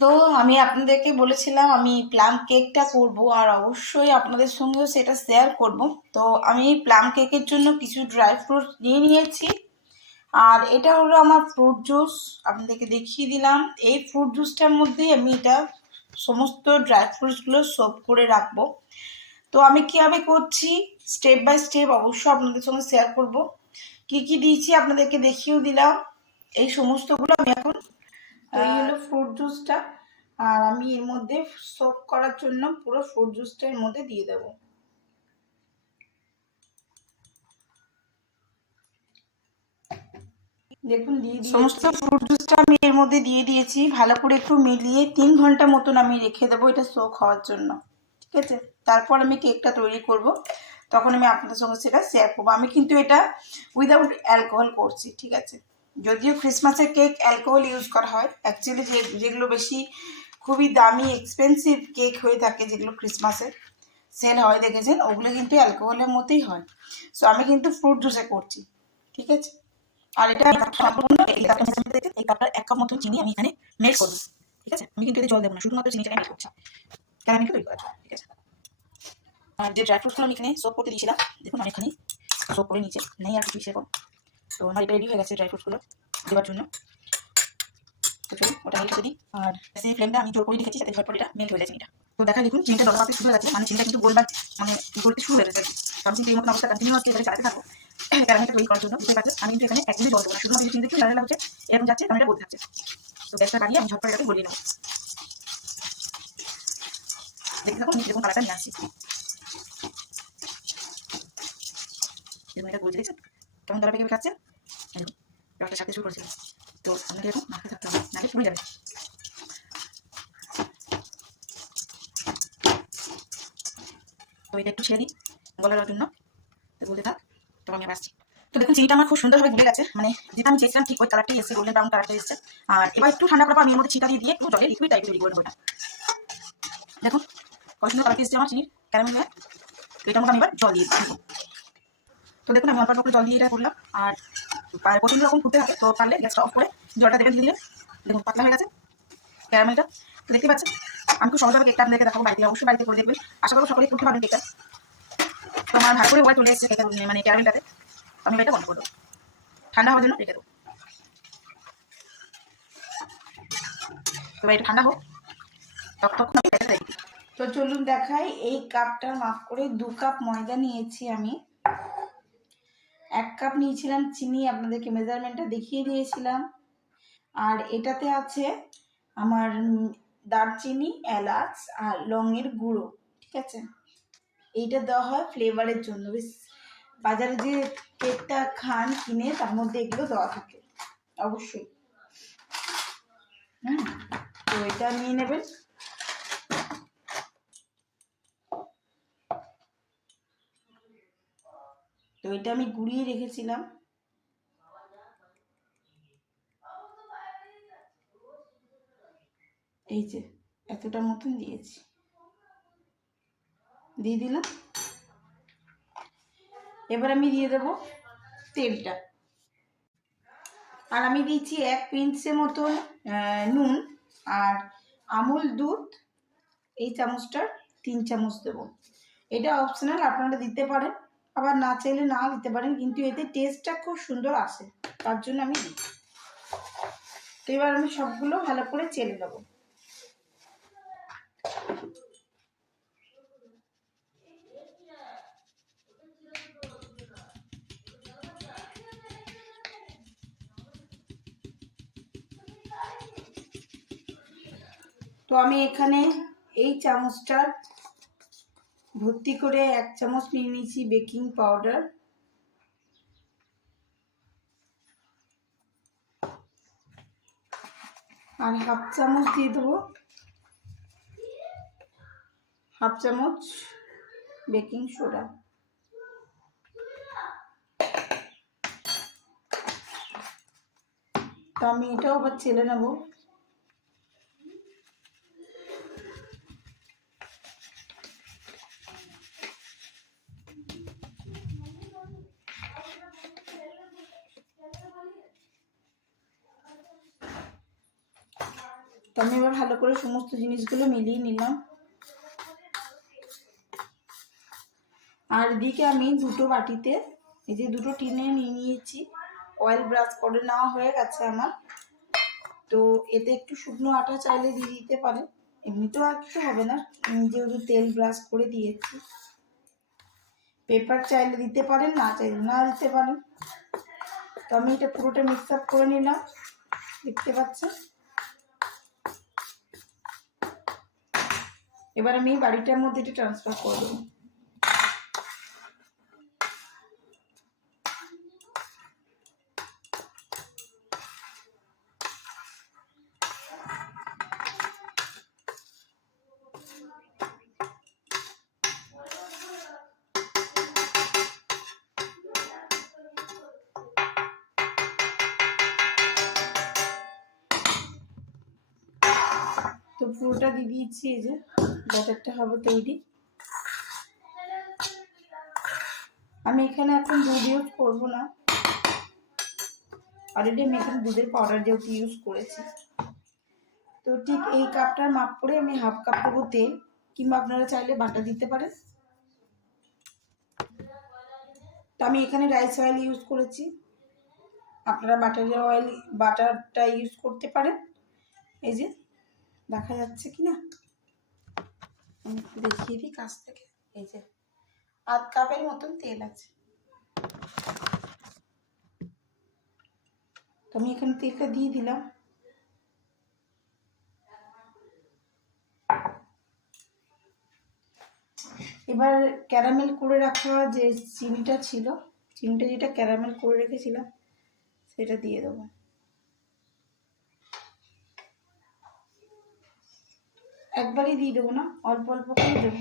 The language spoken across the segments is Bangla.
তো আমি আপনাদেরকে বলেছিলাম আমি প্লাম কেকটা করব, আর অবশ্যই আপনাদের সঙ্গেও সেটা শেয়ার করব। তো আমি প্লাম কেকের জন্য কিছু ড্রাই ফ্রুট নিয়ে নিয়েছি। আর এটা হলো আমার ফ্রুট জুস, আপনাদেরকে দেখিয়ে দিলাম। এই ফ্রুট জুসটার মধ্যেই আমি এটা সমস্ত ড্রাই ফ্রুটসগুলো সোপ করে রাখবো। তো আমি কীভাবে করছি স্টেপ বাই স্টেপ অবশ্যই আপনাদের সঙ্গে শেয়ার করব। কি কি দিয়েছি আপনাদেরকে দেখিয়েও দিলাম। এই সমস্তগুলো আমি এখন, এই হলো ফ্রুট জুসটা, আর আমি এর মধ্যে সোপ করার জন্য পুরো ফ্রুট জুসটা এর মধ্যে দিয়ে দেবো। দেখুন দিয়ে সমস্ত ফ্রুট জুসটা আমি এর মধ্যে দিয়ে দিয়েছি। ভালো করে একটু মিলিয়ে 3 ঘন্টা মতন আমি রেখে দেবো এটা সোক হওয়ার জন্য, ঠিক আছে? তারপর আমি কেকটা তৈরি করব, তখন আমি আপনাদের সঙ্গে সেটা শেয়ার করবো। আমি কিন্তু এটা উইদাউট অ্যালকোহল করছি, ঠিক আছে? যদিও ক্রিসমাসের কেক অ্যালকোহল ইউজ করা হয়, অ্যাকচুয়ালি যেগুলো বেশি খুবই দামি এক্সপেন্সিভ কেক হয়ে থাকে, যেগুলো ক্রিসমাসে সেল হয় দেখেছেন, ওগুলো কিন্তু অ্যালকোহলের মধ্যেই হয়। সো আমি কিন্তু ফ্রুট জুসে করছি, ঠিক আছে? আর এটা সম্পূর্ণ এই কাপটা মেজারমেন্ট দেখেন, এই কাপটার 1 কাপ মতো চিনি আমি এখানে মেল্ট করবো, ঠিক আছে? আমি কিন্তু এতে জল দেবো না, শুধুমাত্র চিনিটাকে মেল্ট করছি ক্যারামেলটা তৈরি করার জন্য, ঠিক আছে? আর যে ড্রাই ফ্রুটসগুলো আমি এখানে সোপ করতে দিয়েছিলাম, দেখুন আমি এখানে সোপ করে নিচে নেই আর কিছু সেরকম। তো আমার এটা রেডি হয়ে গেছে ড্রাই ফ্রুটসগুলো দেওয়ার জন্য। তো চলুন ওটা মেল্ট করে দিই। আর সেই ফ্লেমটা আমি জোর করে রেখেছি যাতে ঝটপট এটা মেল্ট হয়ে যায় চিনিটা। তো দেখা দেখুন চিনিটা জল শুরু হয়ে গেছে, মানে চিনিটা কিন্তু গোলবার মানে গলতে শুরু হয়ে গেছে। তো আমি কিন্তু এই মতন অবস্থা কন্টিনিউয়াসলি এবারে চালাতে থাকবো ক্যারামেলটা তৈরি করার জন্য। বুঝতে পারছেন আমি কিন্তু এখানে একদমই জল দেবো না, শুধুমাত্র চিনি দেখছি লাল লাল হচ্ছে এরকম যাচ্ছে, কারণ এটা বলতে যাচ্ছে। তো গ্যাসটা বাড়িয়ে আমি ঝটপট এটাকে গলিয়ে নেবো। দেখতে থাকুন দেখুন কালারটা নিয়ে আসছি। দেখুন এটা গলছে, দেখছেন কেমন দলা পেকে খাচ্ছে? দেখুন রসটা ছাড়তে শুরু করেছিল। তো আপনাকে এরকম মাথায় থাকতে হবে, নাহলে পুড়ে যাবে। তো এটা একটু ছেড়ে দিই গলার জন্য, তো বলতে থাক, তো আমি আসছি। তো দেখুন চিনিটা আমার খুব সুন্দরভাবে গলে গেছে, মানে যেটা আমি চেয়েছিলাম ঠিক ওই কালারটাই এসেছে, গোল্ডেন ব্রাউন কালারটা এসেছে। আর এবার একটু ঠান্ডা করার পর আমি এর মধ্যে চিটা দিয়ে একটু জলে লিকুইড টাইপের তৈরি করবো। দেখুন কত সুন্দর কালারটি এসেছে আমার চিনির ক্যারামেল হয়ে। তো এটার মধ্যে আমি এবার জল দিয়ে দিই। তো দেখুন আমি অল্প অল্প করে জল দিয়ে এটা করলাম, আর প্রচন্ড রকম ফুটতে থাকে, তো পারলে গ্যাসটা অফ করে জলটা দেবেন ধীরে ধীরে। দেখুন পাতলা হয়ে গেছে ক্যারামেলটা। তো দেখতে পাচ্ছেন আমি খুব সহজভাবে কেকটা আপনাদেরকে দেখাবো, বাড়িতে অবশ্যই বাড়িতে করে দেখবেন। আশা করবো সকলেই করতে পারবেন কেকটা। তো আমার ভাগ করে ওরা চলে এসেছে কেকের মানে ক্যারামেলটাতে। আমি এটা বন্ধ করে দেবো, ঠান্ডা হওয়ার জন্য রেখে দেবো। তো এটা ঠান্ডা হোক, ততক্ষণ আমি এটা রেখে দিই। তো চলুন দেখাই, এই কাপটার মাপ করে 2 কাপ ময়দা নিয়েছি আমি। 1 কাপ নিয়েছিলাম চিনি, আপনাদেরকে মেজারমেন্টটা দেখিয়ে দিয়েছিলাম। আর এটাতে আছে আমার দারচিনি, এলাচ আর লংয়ের গুঁড়ো, ঠিক আছে? এইটা দেওয়া হয় ফ্লেভারের জন্য। বেশ বাজারে যে কেকটা খান কিনে তার মধ্যে এগুলো দেওয়া থাকে অবশ্যই। তো এটা নিয়ে নেবেন। তো এটা আমি গুঁড়িয়ে রেখেছিলাম, এই যে এতটা মতন দিয়েছি, দিয়ে দিলাম। এবার আমি দিয়ে দেবো তেলটা, আর আমি দিচ্ছি 1 পিঞ্চের মতন নুন, আর আমুল দুধ এই চামচটার 3 চামচ দেবো। এটা অপশনাল, আপনারা দিতে পারেন, আবার না চাইলে না দিতে পারেন, কিন্তু এতে টেস্টটা খুব সুন্দর আসে, তার জন্য আমি দিই। তো এবার আমি সবগুলো ভালো করে চেলে দেবো। তো আমি এখানে এই চামচটার ভর্তি করে 1 চামচ নিয়ে নিয়েছি বেকিং পাউডার, আর 1/2 চামচ দিয়ে দেবো, 1/2 চামচ বেকিং সোডা। তো আমি এটাও আবার চেলে নেবো। তো আমি এবার ভালো করে সমস্ত জিনিসগুলো মিলিয়ে নিলাম। আর এদিকে আমি দুটো বাটিতে এই যে দুটো টিনে নিয়ে নিয়েছি, অয়েল ব্রাশ করে নেওয়া হয়ে গেছে আমার। তো এতে একটু শুকনো আটা চাইলে দিয়ে দিতে পারেন, এমনিতেও আর কিছু হবে না যেহেতু তেল ব্রাশ করে দিয়েছি। পেপার চাইলে দিতে পারেন, না চাইলে না দিতে পারেন। তো আমি এটা পুরোটা মিক্স আপ করে নিলাম, দেখতে পাচ্ছেন। এবার আমি বাড়িটার মধ্যে এটা ট্রান্সফার করে দেবো। তো পুরোটা দিয়ে দিয়েছি, এই যে ব্যাটারটা হবে তৈরি। আমি এখানে এখন দুধ ইউজ করবো না, অলরেডি আমি এখানে দুধের পাউডার যেহেতু ইউজ করেছি। তো ঠিক এই কাপটার মাপ করে আমি হাফ কাপ দেবো তেল, কিংবা আপনারা চাইলে বাটার দিতে পারেন। তো আমি এখানে রাইস অয়েল ইউজ করেছি, আপনারা বাটারটা ইউজ করতে পারেন। এই যে দেখা যাচ্ছে কি না, আমি একটু দেখিয়ে দিই কাছ থেকে। এই যে আধ কাপের মতন তেল আছে। তো আমি এখানে তেলটা দিয়ে দিলাম। এবার ক্যারামেল করে রাখা যে চিনিটা ছিল, চিনিটা যেটা ক্যারামেল করে রেখেছিলাম সেটা দিয়ে দেবো। একবারই দিয়ে দেবো না, অল্প অল্প করে দেবো।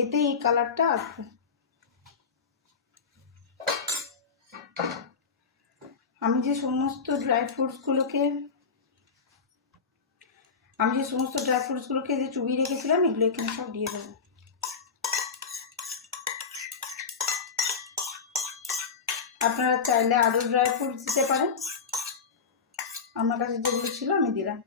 এতে এই কালারটা আসবে। আমি যে সমস্ত ড্রাই ফ্রুটসগুলোকে যে চুবিয়ে রেখেছিলাম এগুলো এখানে সব দিয়ে দেবো। আপনারা চাইলে আরও ড্রাই ফ্রুটস দিতে পারেন, আমার কাছে যেগুলো ছিল আমি দিলাম।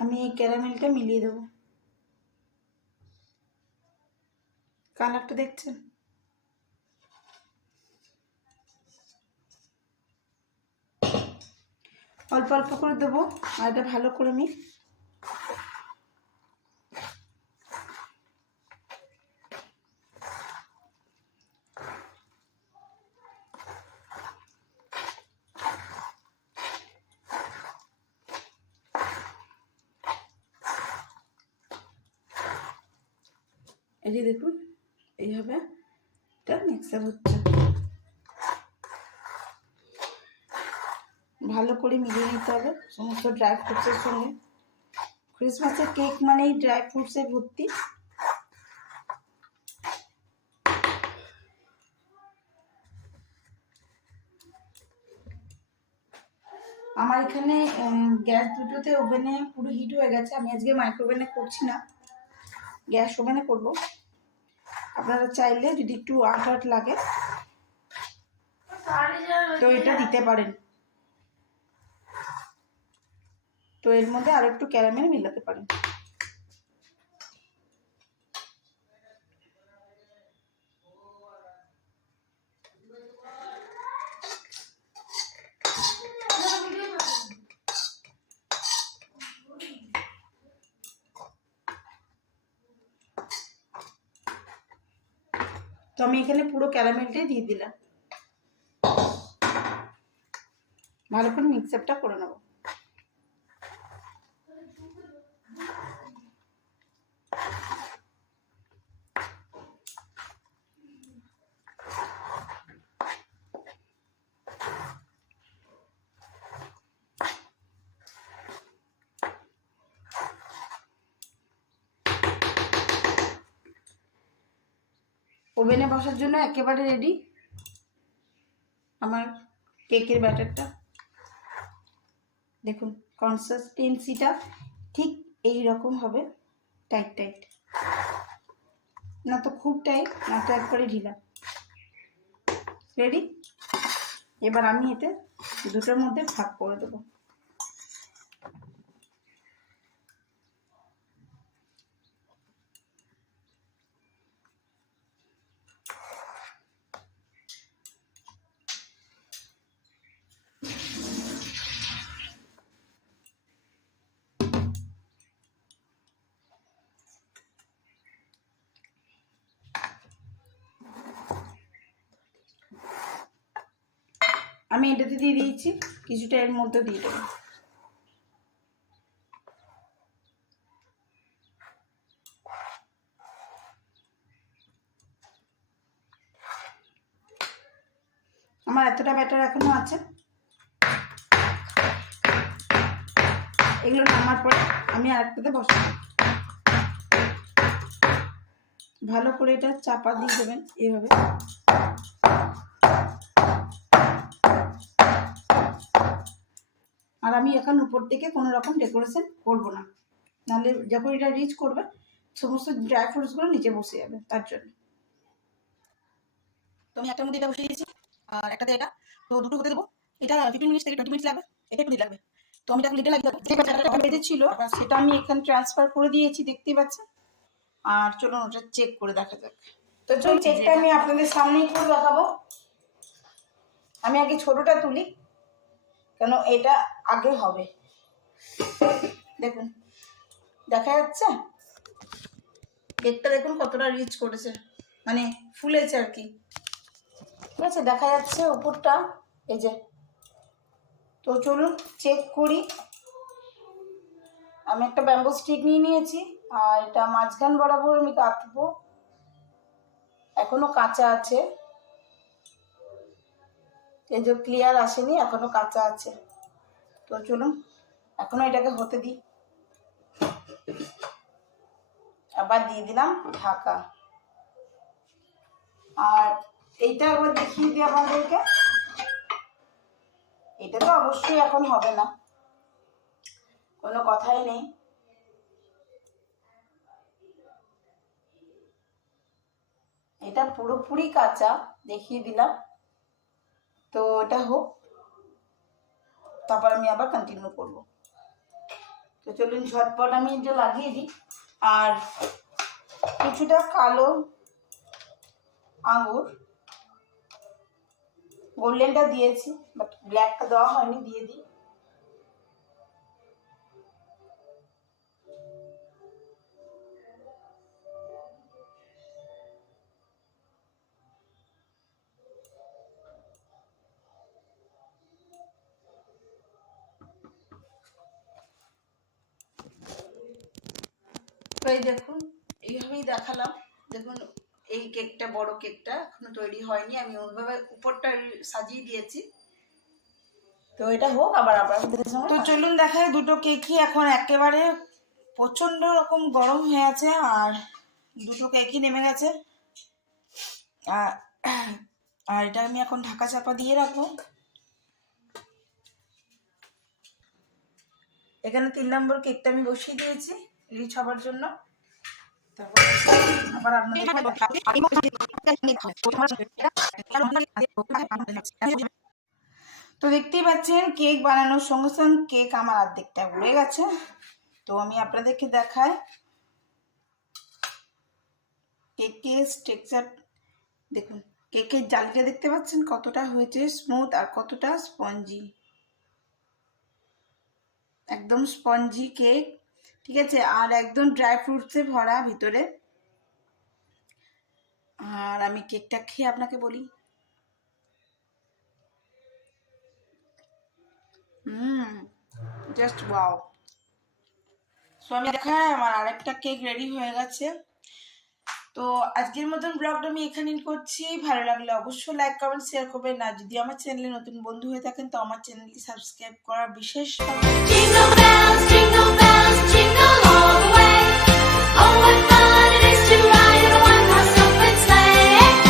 আমি এই ক্যারামেলটা মিলিয়ে দেবো। কালারটা দেখছেন? অল্প অল্প করে দেবো, আর এটা ভালো করে আমি এই যে দেখুন এইভাবে এটা মিক্সার হচ্ছে। ভালো করে মিলিয়ে নিতে হবে সমস্ত ড্রাই ফ্রুটসের সঙ্গে। ক্রিসমাসের কেক মানেই ড্রাই ফ্রুটসে ভর্তি। আমার এখানে গ্যাস দুটোতে ওভেনে পুরো হিট হয়ে গেছে। আমি আজকে মাইক্রোওভেনে করছি না, গ্যাস ওভেনে করব। আপনারা চাইলে যদি একটু আট লাগে তো এটা দিতে পারেন। তো এর মধ্যে আরো একটু ক্যারামেল মিলাতে পারেন। তো আমি এখানে পুরো ক্যারামেলটাই দিয়ে দিলাম। ভালো করে মিক্সআপটা করে নেব। ওভেনে বসার জন্য একেবারে রেডি। আমার কেকের ব্যাটারটা দেখুন, কনসিস্টেন্সিটা ঠিক এই রকম হবে, টাইট টাইট, না তো খুব টাইট না তো একবারে ঢিলা। রেডি? এবার আমি এতে দুটোর মধ্যে ভাগ করে দেবো। আমি এটাতে দিয়ে দিয়েছি, কিছুটা এর মধ্যে দিয়ে দেবো। আমার এতটা ব্যাটার এখনো আছে। এগুলো নামার পরে আমি আরেকটাতে বসাবো। ভালো করে এটা চাপা দিয়ে দেবেন এইভাবে। আর আমি এখন উপর থেকে কোনো রকম ডেকোরেশন করব না, নাহলে যখন এটা রিচ করবে সমস্ত ড্রাই ফ্রুটসগুলো নিচে বসে যাবে, তার জন্য। তো আমি একটার মধ্যে এটা বসিয়ে দিয়েছি আর একটাতে এটা, তো দুটো হতে দেবো। এটা 15 মিনিট থেকে 20 মিনিট লাগবে, এটা একটু লাগবে। তো আমি এটা লিটে লাগিয়ে বেঁধেছিল সেটা আমি এখানে ট্রান্সফার করে দিয়েছি, দেখতেই পাচ্ছেন। আর চলুন ওটা চেক করে দেখা যাক। তো চলুন চেকটা আমি আপনাদের সামনেই করে দেখাবো। আমি আগে ছোটটা তুলি, কেন এটা আগে হবে। দেখুন, দেখা যাচ্ছে কেকটা, দেখুন কতটা রিচ করেছে, মানে ফুলেছে আর কি। ঠিক আছে, দেখা যাচ্ছে উপরটা, এই যে। তো চলুন চেক করি। আমি একটা ব্যাম্বো স্টিক নিয়ে নিয়েছি আর এটা মাঝখান বরাবর আমি কাটবো। এখনো কাঁচা আছে, এই যে ক্লিয়ার আসেনি, এখনো কাঁচা আছে। তো চলুন এখনো এটাকে হতে দিই। আবার দিয়ে দিলাম ঢাকা। আর এইটা একবার দেখিয়ে দিই আপনাদেরকে। এটা তো অবশ্যই এখন হবে না, কোনো কথাই নেই। এটা পুরোপুরি কাঁচা, দেখিয়ে দিলাম। তো এটা হোক, তারপর আমি আবার কন্টিনিউ করব। তো চলুন ঝটপট আমি এটা লাগিয়ে দিই। আর কিছুটা কালো আঙুর, গোল্ডেনটা দিয়েছি বাট ব্ল্যাকটা দেওয়া হয়নি, দিয়ে দিই। তো এই দেখুন, এইভাবেই দেখালাম। দেখুন এই কেকটা, বড় কেকটা এখনো তৈরি হয়নি, আমি ওইভাবে উপরটা সাজিয়ে দিয়েছি। তো এটা হোক, আবার তো চলুন দেখায়। দুটো কেকই এখন একেবারে প্রচন্ড রকম গরম হয়ে আছে আর দুটো কেকই নেমে গেছে। আর এটা আমি এখন ঢাকা চাপা দিয়ে রাখবো। এখানে 3 নম্বর কেকটা আমি বসিয়ে দিয়েছি রিচ হবার জন্য। আবার তো দেখতেই পাচ্ছেন কেক বানানোর সঙ্গে সঙ্গে কেক আমার অর্ধেকটা উড়ে গেছে। তো আমি আপনাদেরকে দেখাই কেকের টেক্সচার। দেখুন কেকের জালিটা দেখতে পাচ্ছেন কতটা হয়েছে স্মুথ আর কতটা স্পঞ্জি, একদম স্পঞ্জি কেক। ঠিক আছে, আর একদম ড্রাই ফ্রুটসে ভরা ভিতরে। আর আমি কেকটা খেয়ে আপনাকে বলি, জাস্ট ওয়াও। সো আমি দেখাই আমার আরেকটা কেক রেডি হয়ে গেছে। তো আজকের মতন ব্লগটা আমি এখানে করছি। ভালো লাগলে অবশ্যই লাইক কমেন্ট শেয়ার করবেন। আর যদি আমার চ্যানেলে নতুন বন্ধু হয়ে থাকেন তো আমার চ্যানেলটি সাবস্ক্রাইব করার বিশেষ